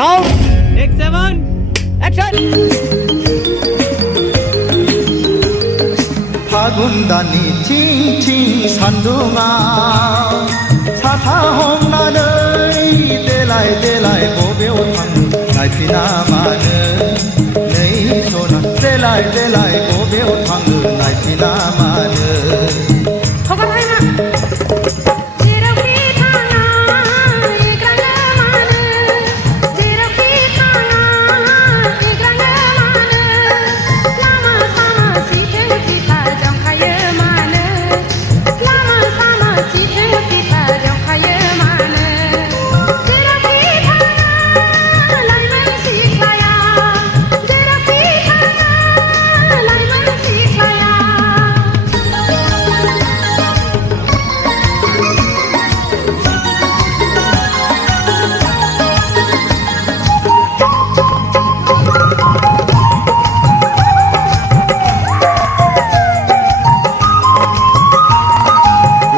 Sound. Take 7. Action. फागुन दाननि थिं थिं सान्दुङा साथा हमनानै देलाय देलाय बबेयाव थांनो नायफिना मानो नै सना देलाय देलाय बबेयाव थांनो नायफिना मानो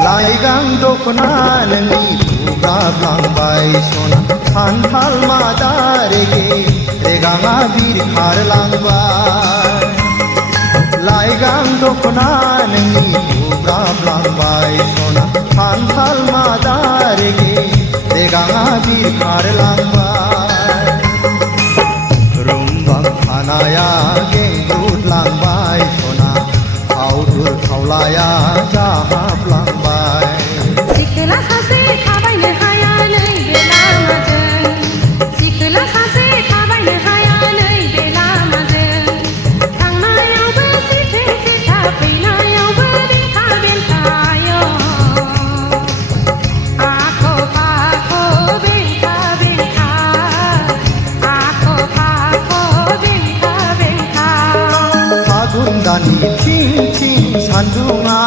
लाइगां दखना नोंनि बुगाब्लांबाय सना खान्थाल मादा रेगे रेगाङा बिरखारलांबाय लाइगां दखना नोंनि बुगाब्लांबाय सना खान्थाल मादा रेगे रेगाङा बिरखारलांबाय रुमबां खानाया गेंगुरलांबाय सना फावदुर खावलाया जाहाबलांबाय सिखोला सासे थाबायनो हाया नैबे लामाजों सिखोला सासे थाबायनो हाया नैबे लामाजों थांनायावबो सिथो सिथा फैनायावबो बेंथा बेंथायो आख' फाख' बेंथा बेंथा आख' फाख' बेंथा बेंथा फागुन दाननि थिं थिं सान्दुङा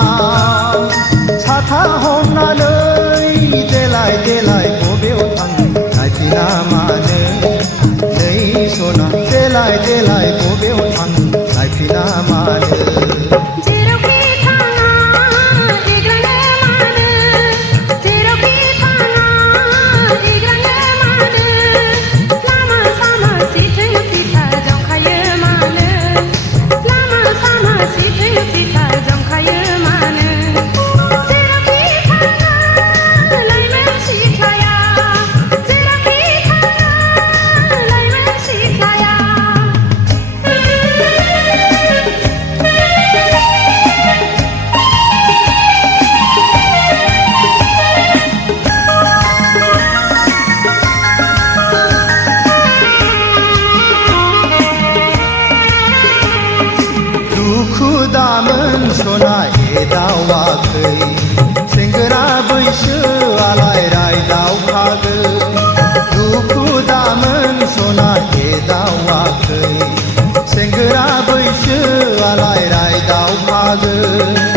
साथा हमनानै देलाय देलाय बबेयाव थांनो नायफिना मानो नै सना देलाय देलाय बबेयाव थांनो नायफिना मानो जेरावखि थाङा एग्राङो मानो जेरावखि थाङा एग्राङो मानो लामा सामा सिथो सिथा जंखायो मानो लामा सामा सिथो सिथा जंखायो मानो जेरावखि थाङा लाइमोन सिख्लाया जेरावखि थाङा लाइमोन सिख्लाया दुखु दामोन सना एदावाखै सेंग्रा बैसोआलाय रायदावखागोन दुखु दामोन सना एदावाखै सेंग्रा बैसोआलाय रायदावखागोन